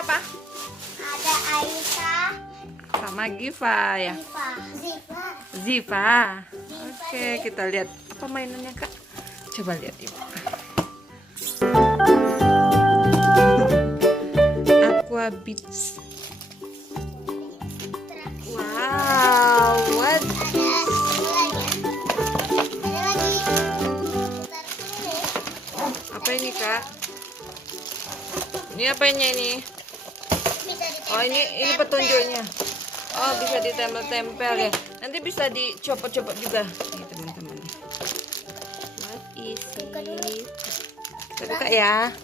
siapa? Ada Aisyah Sama Giva ya. Ziva. Ziva. Oke, kita lihat apa mainannya Kak. Coba lihat Ibu. Aqua Beach. Wow, what? Ada lagi. Apa ini Kak? Ini apanya ini? Oh ini petunjuknya. Oh bisa ditempel-tempel ya. Nanti bisa dicopot-copot juga. Nih teman-teman. What is it? Kita buka ya.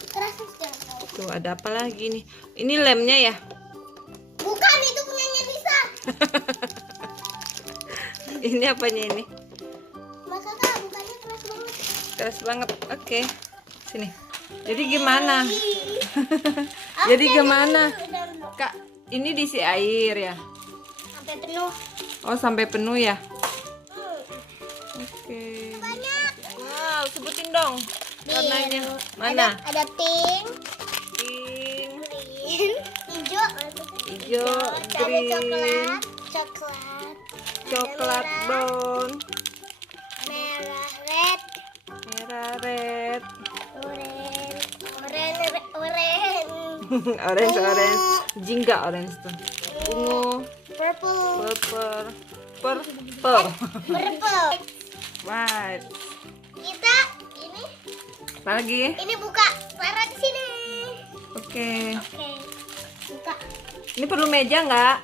Tuh ada apa lagi nih? Ini lemnya ya? Bukan, itu punyanya bisa. Ini apanya ini? Maka Kak, bukannya keras banget. Keras banget. Oke. Sini. Jadi gimana? Jadi gimana? Kak, ini diisi air ya? Sampai penuh. Oh, sampai penuh ya? Oke. Banyak. Wow, sebutin dong warnanya. Mana? Ada pink, Pink, green, hijau, hijau, ada green, coklat, coklat brown, merah, red, red, orange, orange, jingga orange tuh. Ungu, purple, purple, white. Kita ini Apa lagi? buka Clara di sini. Oke. Oke, buka. Ini perlu meja nggak?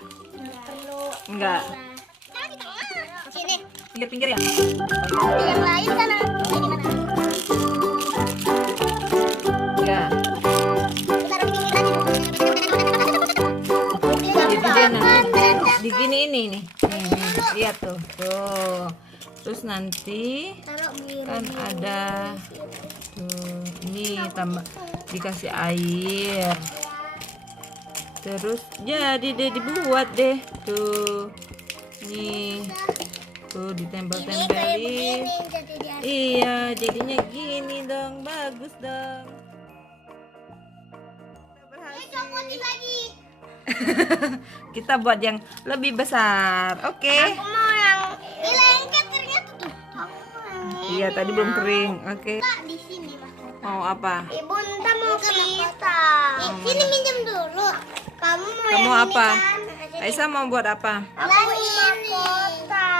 Perlu. Nggak. Taruh di tengah. Sini. Pinggir-pinggir ya? Yang lain sana. Ini mana? Ya. Taruh di pinggir aja. Jadi dia nanti digini ini nih. Nih, lihat tuh. Tuh. Terus nanti Taruh biru. kan ada tuh ini tambah dikasih air. Terus jadi deh dibuat deh tuh. Nih. Tuh ditempel-tempelin. Jadi dia. Iya, jadinya gini dong. Bagus dong. Copotin lagi. Kita buat yang lebih besar. Oke. Aku mau yang ini lengket ternyata tuh. Aku mau yang Iya, tadi belum kering. Oke. Kak, di sini Mas. Mau apa? Ibu ntar mau kita. Sini minjem dulu. Kamu mau Kamu yang apa? Ini kan? Aisyah mau buat apa? Aku mahkota.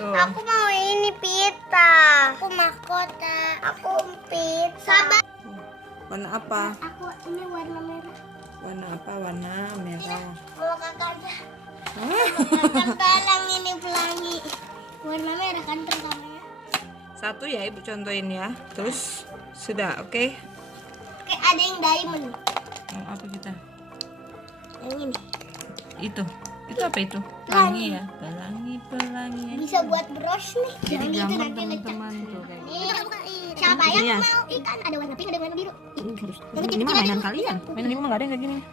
Tuh. Aku mau ini pita. Aku mahkota. Aku pita. Sabar. Warna apa? Aku ini warna merah. Warna apa? Warna merah. Kalau kakak aja. Kakak balang ini pelangi. Warna merah kan pertamanya. Satu ya Ibu contohin ya. Terus sudah, oke? Oke, ada yang diamond. Mau apa kita? Yang ini. Itu apa itu? Pelangi ya. Pelangi. Bisa buat brush nih. Jadi Jangan gitu gampang nanti lecek. teman-teman tuh kayak gitu. Siapa yang Iya. mau ikan? Ada warna pink, ada warna biru. Ini harus. Ini mah mainan kalian. Mainan Ibu mah nggak ada yang kayak gini.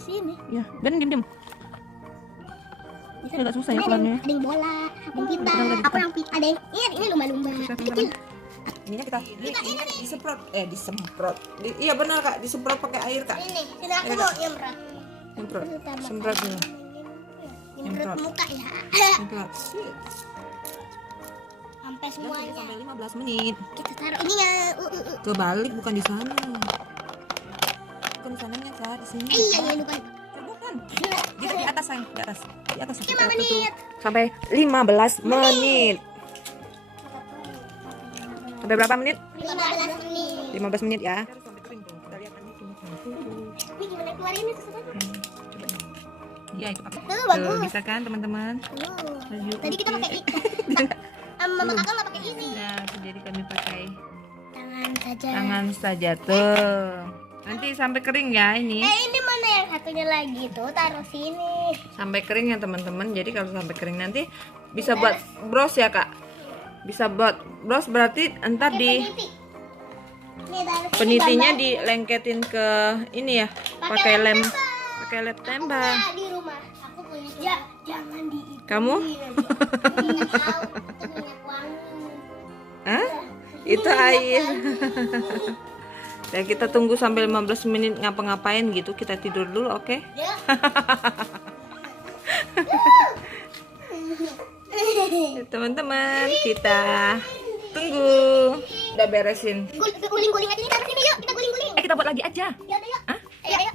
Sini. Ya, dan diem. Ini agak susah ya pelannya. Ada yang bola, ada yang pita. Udah, Aku yang pita. Ada yang ini lumba-lumba. Kecil. Ininya kita disemprot. Disemprot. Iya benar Kak, disemprot pakai air Kak. Sini aku mau nyemprot. Semprot. Semprot dulu. Nyemprot muka ya. Semprot. Sampai Dan semuanya. sampai 15 menit. Kita taruh ini ya. Kebalik bukan di sana. Bukan di sananya Kak, di sini. Iya, lupa. Bukan. Di atas sayang, di atas. Di atas. 5 menit. Sampai 15 menit. Sampai berapa menit? 15 menit. 15 menit ya. Ini gimana keluarinnya sesuatu? Iya, itu pakai. Tuh, bagus. Bisa kan teman-teman? Tadi kita pakai Mama kakak nggak pakai ini. Nah, jadi kami pakai Tangan saja. tangan saja tuh. Nanti sampai kering ya ini. Ini mana yang satunya lagi tuh? Taruh sini. Sampai kering ya teman-teman. Jadi kalau sampai kering nanti bisa buat bros ya Kak. Bisa buat bros berarti entar di penitinya dilengketin ke ini ya. Pakai lem tembak. Di rumah. Aku punya. Ya, jangan di. Kamu? Minyak wangi. Hah? Itu air. Ya, kita tunggu sampai 15 menit ngapa-ngapain gitu. Kita tidur dulu, oke? Ya. Teman-teman, kita tunggu. Udah beresin. Guling-guling aja nih, taruh sini yuk. Kita guling-guling. Kita buat lagi aja. Ya udah yuk. Hah? Ayo.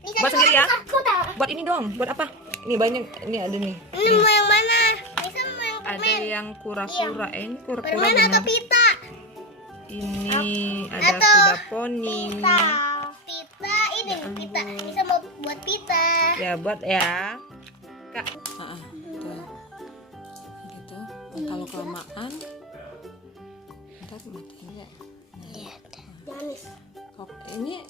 Ini Buat sendiri ya? Kota. Buat ini dong. Buat apa? Ini banyak. Ini ada nih. Ini mau yang mana? Bisa mau yang Ada permen. yang kura-kura. Ini kura-kura Permen atau bener. pita? Ini ada Atau kuda poni. Pita. Pita ini pita. Bisa mau buat pita. Ya buat ya, Kak. Tuh. Gitu. Kalau kelamaan, ntar matanya. Iya, manis. Ini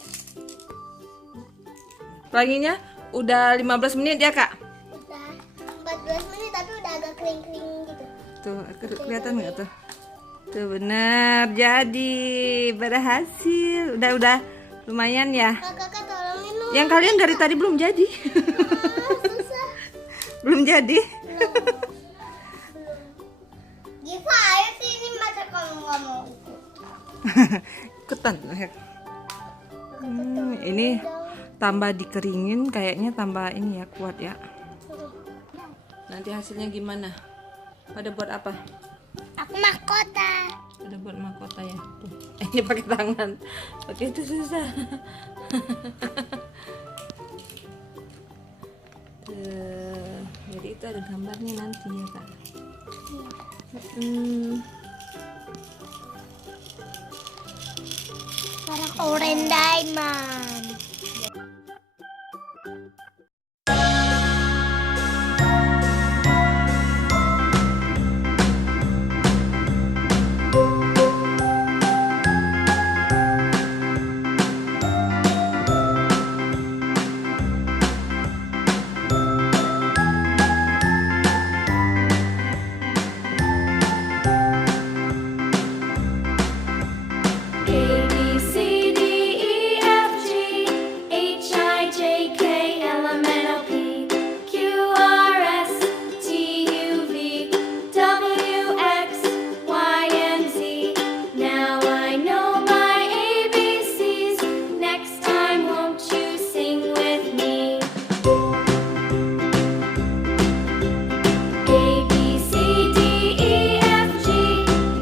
pelanginya udah 15 menit ya, Kak? Udah 14 menit tapi udah agak kering-kering gitu. Tuh, kelihatan nggak tuh? Tuh benar, jadi berhasil. Udah lumayan ya. Kakak tolong minum. Yang kalian dari tadi belum jadi. Susah. Belum jadi. Giva, ayo sih ini masa kamu nggak mau ikut. Ikutan. Ini tambah dikeringin, kayaknya tambah ini ya, kuat ya. Nanti hasilnya gimana? Pada buat apa? Aku mahkota. Udah buat mahkota ya. Tuh. Ini pakai tangan. Pakai itu susah. Tuh. Jadi itu ada gambarnya nanti ya, Kak. Sekarang orange diamond. A B C D E F G H I J K L M N O P Q R S T U V W X Y and Z. Now I know my ABCs. Next time, won't you sing with me? A B C D E F G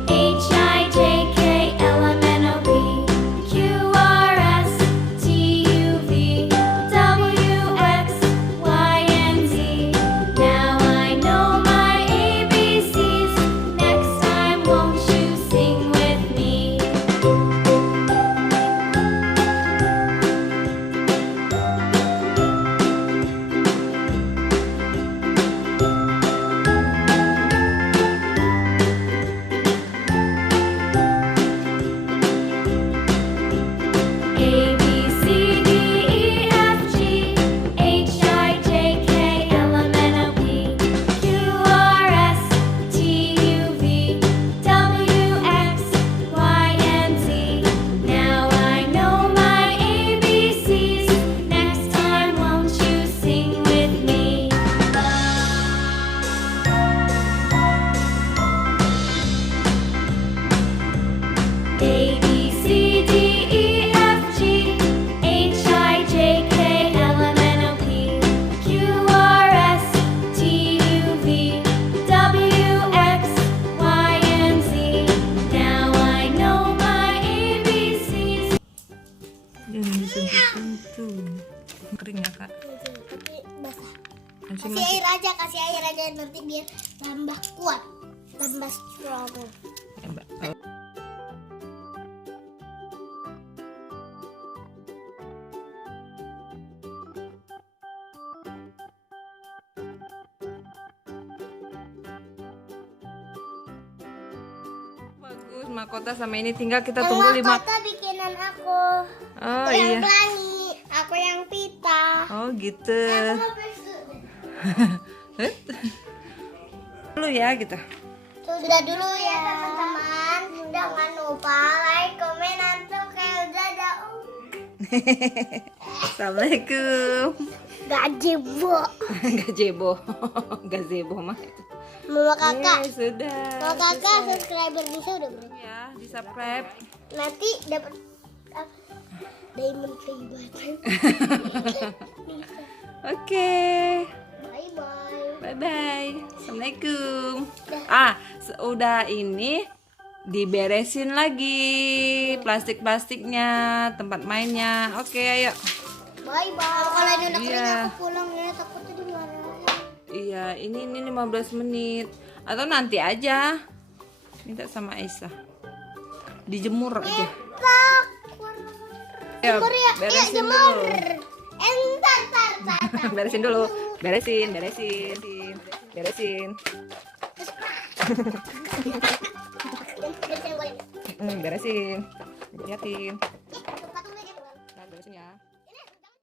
H I J K L M N O P Q R S T U V W X Y and Z. Now I know my ABCs. Next time, won't you sing with me? A B C D E F G H I J K L M N O P Q R S T U V W X Y and Z. Now I know my ABCs. Next time, won't you sing with me? A B C D E F G H I J K L M N O P Q R S T U V W X Y and Z. Now I know my ABCs. Jangan disentuh-sentuh. Kering ya, Kak. Tapi basah. Masih Kasih air aja nanti biar tambah kuat, tambah strong. Ya, Mbak. Bagus, mahkota sama ini tinggal kita tunggu 5. Mahkota bikinan aku. Oh Aku yang iya. pelangi, aku yang pita. Oh gitu. Aku mau pesu. Dulu ya kita. Sudah dulu ya teman-teman. Jangan lupa like, komen, atau kayak dadah. Assalamualaikum. Gajebo. Gazebo. Gazebo mah. Mama kakak. Sudah. Mama kakak subscriber bisa udah berapa? Ya, di subscribe. Nanti dapat Diamond free butter. Oke. Bye bye. Bye-bye. Assalamualaikum. Udah ini diberesin lagi plastik-plastiknya, tempat mainnya. Oke, ayo. Bye bye. Kalau ini udah kering Iya. aku pulang ya, takutnya dimarahin. Iya, ini 15 menit. Atau nanti aja. Minta sama Aisyah. Dijemur aja. Tak. Ya, Jemur ya. beresin Jemur. dulu. Entar. Beresin dulu. Beresin. Beresin. Beresin. Hati-hatin.